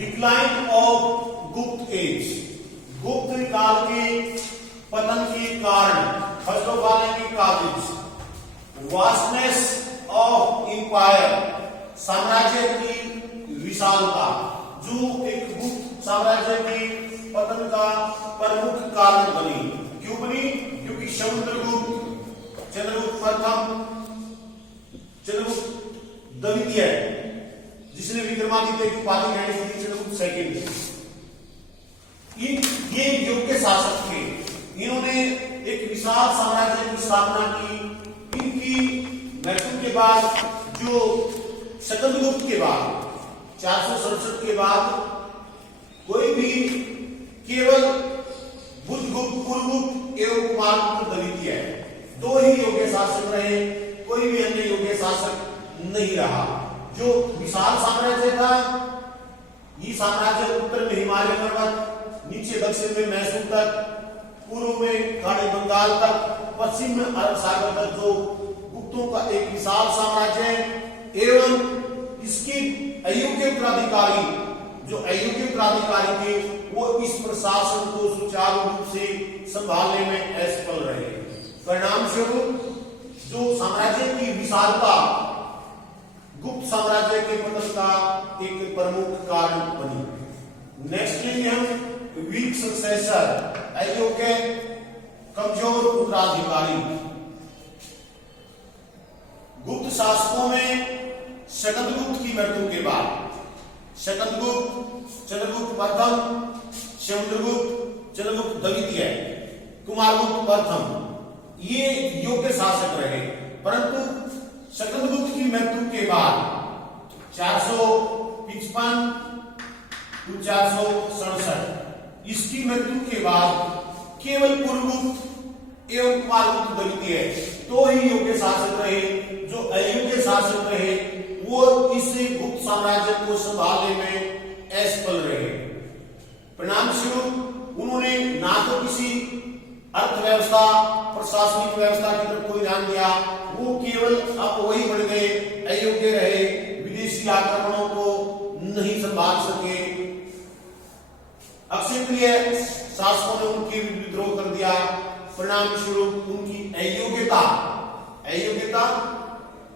Decline of गुप्त as, गुप्त काल के पतन के कारण, फर्स्ट ऑफ ऑल है कि काबिज, वास्टनेस ऑफ एम्पायर, साम्राज्य की विशालता, जो एक गुप्त साम्राज्य के पतन का प्रमुख कारण बनी। क्यों बनी? क्योंकि समुद्रगुप्त, चंद्रगुप्त प्रथम, चंद्रगुप्त द्वितीय, जिसने विक्रमादित्य की उपाधि ग्रहण की थी, चंद्रगुप्त सेकंड, ये योग्य शासक थे। इन्होंने एक विशाल साम्राज्य की स्थापना की। इनकी मृत्यु के बाद, जो शकंदगुप्त के बाद 467 के बाद कोई भी केवल बुधगुप्त, पुरगुप्त एवं कुमारगुप्त द्वितीय दो ही योग्य शासक रहे, कोई भी अन्य योग्य शासक नहीं रहा। जो विशाल साम्राज्य था, ये साम्राज्य उत्तर में हिमालय पर्वत, नीचे दक्षिण में मैसूर तक, पूर्व में खाड़ी बंगाल तक, पश्चिम में अरब सागर तक, जो गुप्तों का एक विशाल साम्राज्य है। एवं इसकी अयोग्य प्राधिकारी, जो अयोग्य प्राधिकारी थे, वो इस प्रशासन को सुचारू रूप से संभालने में असफल रहे। परिणाम स्वरूप जो साम्राज्य की विशालता गुप्त साम्राज्य के पतन का एक प्रमुख कारण बनी। नेक्स्ट लेंगे हम वीक सक्सेसर, अयोग्य कमजोर उत्तराधिकारी। गुप्त शासकों में शकंदगुप्त की मृत्यु के बाद शकंदगुप्त, चंद्रगुप्त प्रथम, समुद्रगुप्त, चंद्रगुप्त द्वितीय, कुमारगुप्त प्रथम, ये योग्य शासक रहे। परंतु शकंदगुप्त की मृत्यु के बाद 455 to 467, इसकी मृत्यु के बाद केवल पुरगुप्त एवं कुमारगुप्त द्वितीय तो ही योग्य शासक रहे। जो अयोग्य शासक रहे वो इस गुप्त साम्राज्य को संभालने में असफल रहे। परिणाम स्वरूप उन्होंने ना तो किसी अर्थव्यवस्था, प्रशासनिक व्यवस्था की तरफ कोई ध्यान दिया, वो केवल अब वही बढ़ गए, अयोग्य रहे, विदेशी आक्रमणों को नहीं संभाल सके। अक्षत्रिय शासकों ने उनकी विद्रोह कर दिया। परिणाम स्वरूप उनकी अयोग्यता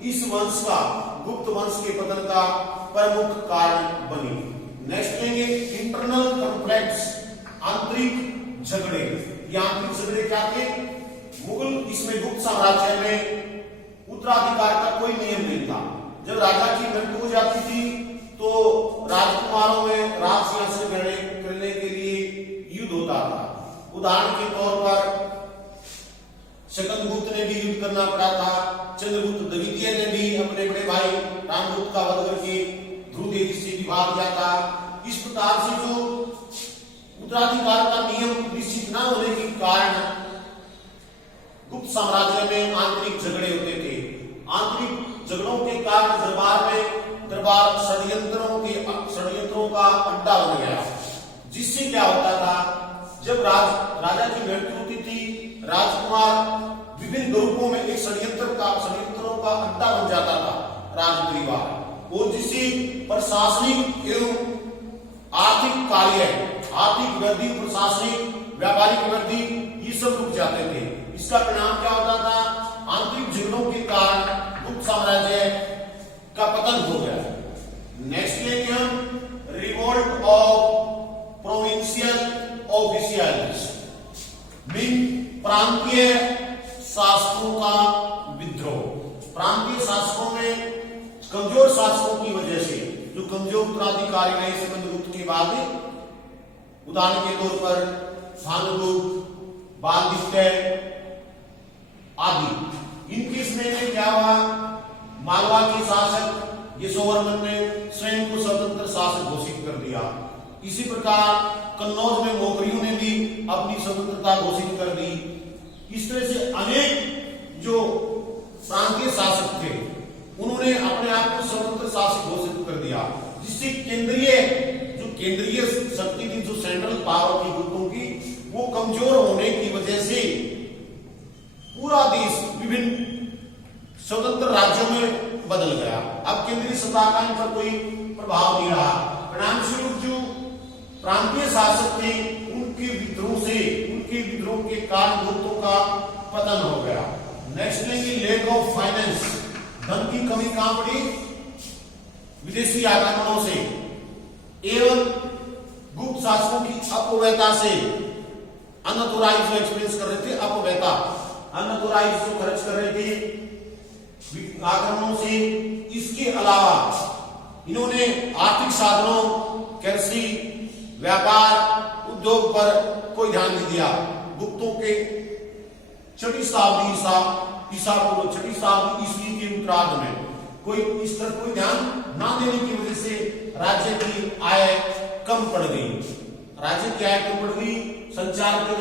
इस वंश का, गुप्त वंश के पतन का प्रमुख कारण बनी। नेक्स्ट लेंगे इंटरनल कॉन्फ्लिक्ट्स, आंतरिक झगड़े। ये आंतरिक झगड़े क्या थे? मुगल, इसमें गुप्त साम्राज्य में उत्तराधिकार का कोई नियम नहीं था। जब राजा की मृत्यु हो जाती थी तो राजकुमारों में राज सिंहासन ग्रहण करने के लिए युद्ध होता था। उदाहरण के तौर पर शकंदगुप्त ने भी युद्ध करना पड़ा था। चंद्रगुप्त द्वितीय ने भी अपने बड़े भाई रामगुप्त का वध करके ध्रुव देवी से विवाह किया था। इस प्रकार से जो उत्तराधिकार का नियम निश्चित न होने के कारण गुप्त साम्राज्य में आंतरिक झगड़े होते थे। आंतरिक झगड़ों के कारण दरबार षड्यंत्रों का अड्डा बन गया। जिससे क्या होता था, जब राजा की मृत्यु होती थी, राजकुमार विभिन्न ग्रुपों में एक षड्यंत्रों का अड्डा बन जाता था राज परिवार, और जिससे प्रशासनिक एवं आर्थिक कार्य, आर्थिक वृद्धि, प्रशासनिक व्यापारिक वृद्धि, ये सब रुक जाते थे। इसका परिणाम क्या होता था? आंतरिक झगड़ों के कारण गुप्त साम्राज्य का पतन हो गया। नेक्स्ट लेंगे हम रिवोल्ट ऑफ प्रोविंशियल ऑफिशियल्स, प्रांतीय शासकों का विद्रोह। प्रांतीय शासकों में कमजोर शासकों की वजह से, जो कमजोर उत्तराधिकारी रहे शकंदगुप्त के बाद, उदाहरण के तौर पर भानुगुप्त, बालदित्य आदि, इनके समय में क्या हुआ? मालवा के शासक यशोवर्मन ने स्वयं को स्वतंत्र शासक घोषित कर दिया। इसी प्रकार कन्नौज में मोगरियों ने भी अपनी स्वतंत्रता घोषित कर दी। इस तरह से अनेक जो प्रांतीय शासक थे उन्होंने अपने आप को स्वतंत्र शासक घोषित कर दिया, जिससे केंद्रीय शक्ति थी, जो सेंट्रल पावर थी गुप्तों की, वो कमजोर होने की वजह से पूरा देश विभिन्न स्वतंत्र राज्यों में बदल गया। अब केंद्रीय सत्ता का इन पर कोई प्रभाव नहीं रहा। परिणाम स्वरूप जो प्रांतीय शासक थे उनके विद्रोह के कारण गुप्तों का पतन हो गया। नेक्स्ट लेंगे लेक ऑफ फाइनेंस, धन की कमी कहां पड़ी? विदेशी आक्रमणों से एवं गुप्त शासकों की अपव्ययता से। अनऑथोराइज्ड जो एक्सपेंस कर रहे थे, अपव्ययता अनऑथोराइज्ड जो खर्च कर रहे थे आक्रमणों से। इसके अलावा इन्होंने आर्थिक साधनों, कृषि, व्यापार, उद्योग पर कोई ध्यान नहीं दिया। गुप्तों के छठी शताब्दी ईसा पूर्व छठी शताब्दी ईस्वी के उत्तरार्ध में कोई इस तरह कोई ध्यान ना देने की वजह से राज्य की आय कम पड़ गई। राज्य की आय कम पड़ गई। संचार के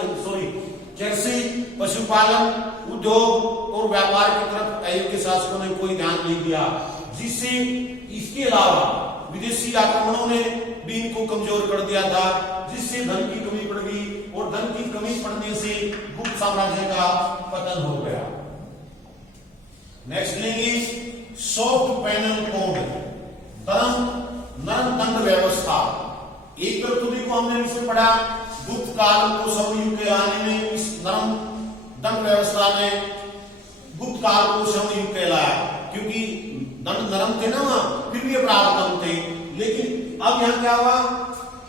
कृषि, पशुपालन, उद्योग और व्यापार की तरफ अयोग्य शासकों ने कोई ध्यान नहीं दिया, जिससे इसके अलावा विदेशी आक्रमणों ने भी इनको कमजोर कर दिया था, जिससे धन की कमी पड़ गई और धन की कमी पड़ने से गुप्त साम्राज्य का पतन हो गया। नेक्स्ट लेंगे सॉफ्ट पेनल कोड, नरम दंड व्यवस्था। एक तरफ तुम्ही को हमने विषय पढ़ा गुप्त काल को स्वर्ण युग कहलाने में, इस नरम दंड व्यवस्था में गुप्त काल को स्वर्ण युग कहलाया, क्योंकि दंड नरम थे ना वहां, फिर भी अपराध कम थे। लेकिन अब यहां क्या हुआ?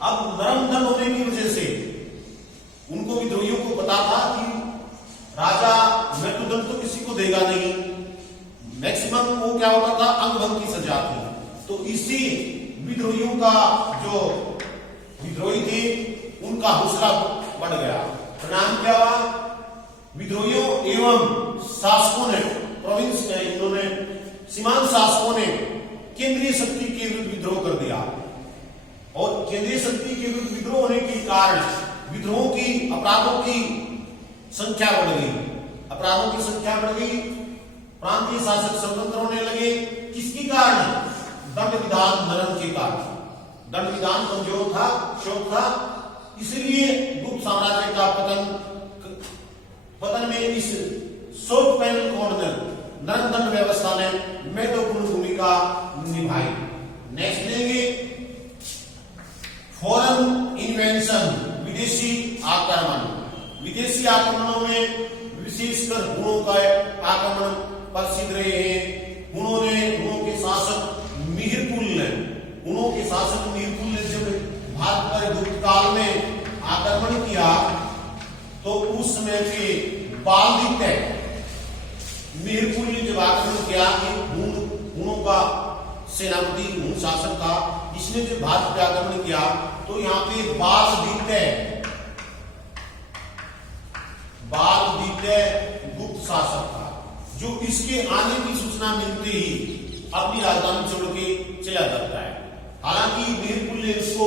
अब नरम दंड होने की वजह से उनको विद्रोहियों को पता था कि राजा मृत्युदंड तो किसी को देगा नहीं, मैक्सिमम वो क्या होता था, अंगभंग की सजा थी। तो इसी विद्रोहियों का जो विद्रोही थे उनका हौसला बढ़ गया। परिणाम क्या हुआ? विद्रोहियों एवं शासकों ने, प्रोविंस में इन्होंने सीमांत शासकों ने केंद्रीय शक्ति के विरुद्ध विद्रोह कर दिया, और केंद्रीय शक्ति के विरुद्ध विद्रोह होने के कारण विद्रोहों की, अपराधों की संख्या बढ़ गई। अपराधों की संख्या बढ़ गई। प्रांतीय शासक स्वतंत्र होने लगे। किसके कारण? दंड विधान नरम के कारण। दंड विधान कमजोर था, शोक था, इसलिए गुप्त साम्राज्य का पतन में इस सॉफ्ट पेनल कोड ने, नरम दंड व्यवस्था ने महत्वपूर्ण भूमिका निभाई। नेक्स्ट लेंगे फॉरेन इन्वेंशन, विदेशी आक्रमण। विदेशी आक्रमणों में विशेषकर हुणों का आक्रमण प्रसिद्ध रहे हैं। हुणों के शासक मिहिरकुल ने जब भारत पर गुप्त काल में आक्रमण किया तो उस समय के बालदित्य मिहिरकुल ने जब आक्रमण किया, हुणों का सेनापति, हुण शासक था, इसने जब भारत पर आक्रमण किया तो यहाँ पे बालदित्य गुप्त शासक था, जो इसके आने की सूचना मिलते ही अपनी राजधानी छोड़ के चला जाता है। हालांकि मिहिरकुल ने इसको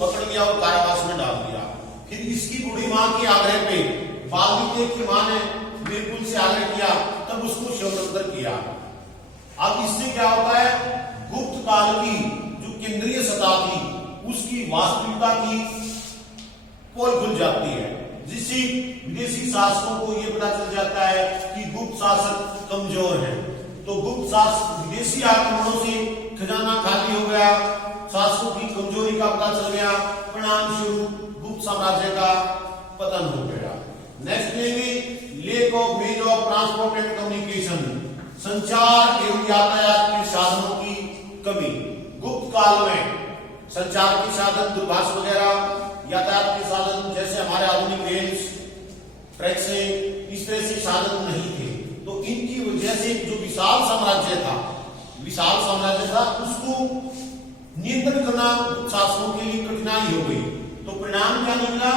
पकड़ लिया और कारावास में डाल दिया। फिर इसकी बूढ़ी मां के आग्रह पे बालदित्य की मां ने मिहिरकुल से आग्रह किया, तब उसको स्वतंत्र किया। अब इससे क्या होता है? गुप्त काल की जो केंद्रीय सत्ता थी उसकी वास्तविकता की पोल खुल जाती है, जिससे विदेशी शासकों को यह पता चल जाता है कि गुप्त शासक कमजोर है। तो गुप्त शासक विदेशी आक्रमणों से खजाना खाली हो गया, शासकों की कमजोरी का पता चल गया, परिणाम स्वरूप गुप्त साम्राज्य का पतन हो गया। नेक्स्ट लेंगे lake of main of transport and communication, संचार एवं यातायात के साधनों की कमी। गुप्त काल में संचार के साधन, दूरभाष वगैरह, यातायात के साधन जैसे हमारे आधुनिक रेल ट्रैक से, इस तरह से साधन नहीं थे। तो इनकी वजह से जो विशाल साम्राज्य था उसको नियंत्रण करना शासकों के लिए कठिनाई हो गई। तो परिणाम क्या निकला?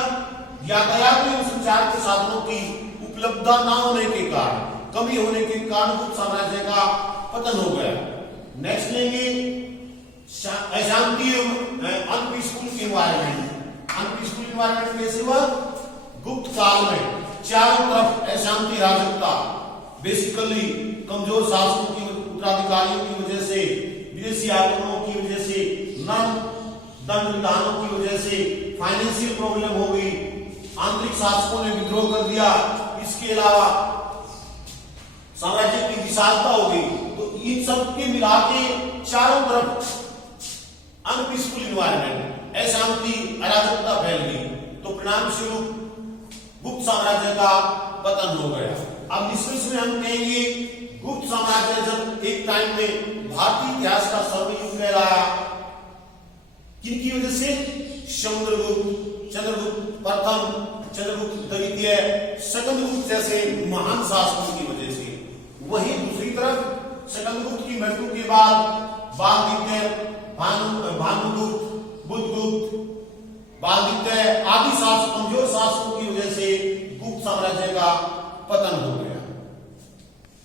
यातायात एवं संचार के साधनों की उपलब्धता न होने के कारण, कमी होने के कारण गुप्त साम्राज्य का पतन हो गया। नेक्स्ट लेंगे अशांति एवं अनपीसफुल इन्वायरमेंट। अनपीसफुल इन्वायरमेंट कैसे हुआ? गुप्त काल में चारों तरफ अशांति राजकता, बेसिकली कमजोर शासकों की, उत्तराधिकारियों की वजह से, विदेशी आक्रमणों की वजह से, नरम दंड विधानों की वजह से फाइनेंशियल प्रॉब्लम हो गई, आंतरिक शासकों ने विद्रोह कर दिया, इसके अलावा साम्राज्य की विशालता हो गई। तो इन सब के मिला के चारों तरफ अनपीसफुल इन्वायरमेंट, अशांति अराजकता फैल गई, तो परिणाम स्वरूप गुप्त साम्राज्य का पतन हो गया। अब निष्कर्ष में हम कहेंगे गुप्त साम्राज्य जब एक टाइम में भारतीय इतिहास का स्वर्णिम कहलाया, किनकी वजह से? चंद्रगुप्त प्रथम, चंद्रगुप्त द्वितीय, सकंदगुप्त जैसे महान शासकों की वजह से। वहीं दूसरी तरफ सकंदगुप्त की मृत्यु के बाद बालदित्य, भानुगुप्त, बुद्धगुप्त, बालदित्य आदि कमजोर शासकों की वजह से गुप्त साम्राज्य का पतन हुआ।